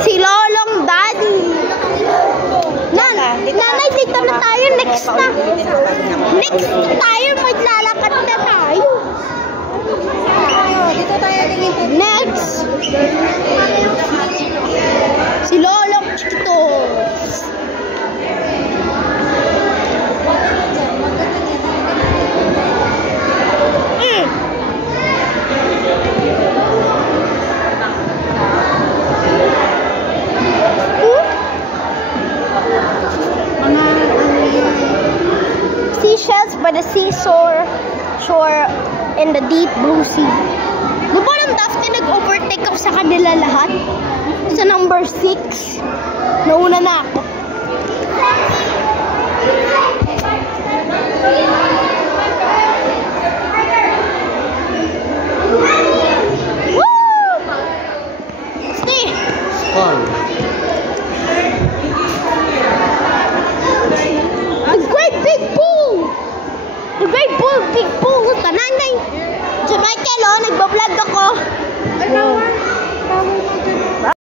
Si Lolong Daddy. Nanay, dito na tayo. Next na. Next tayo. Maglalakad na tayo. Dito tayo tingin. Next. Si Lolong Chiquitos. Seashells by the seashore in the deep blue sea. Di ba nang Daphne nag-overtake ako sa kanila lahat? Sa number 6. Nauna na ako. Woo! Stay! Fun. Big pool. Tanangay. Si Michael, nagbablog ako. Ay,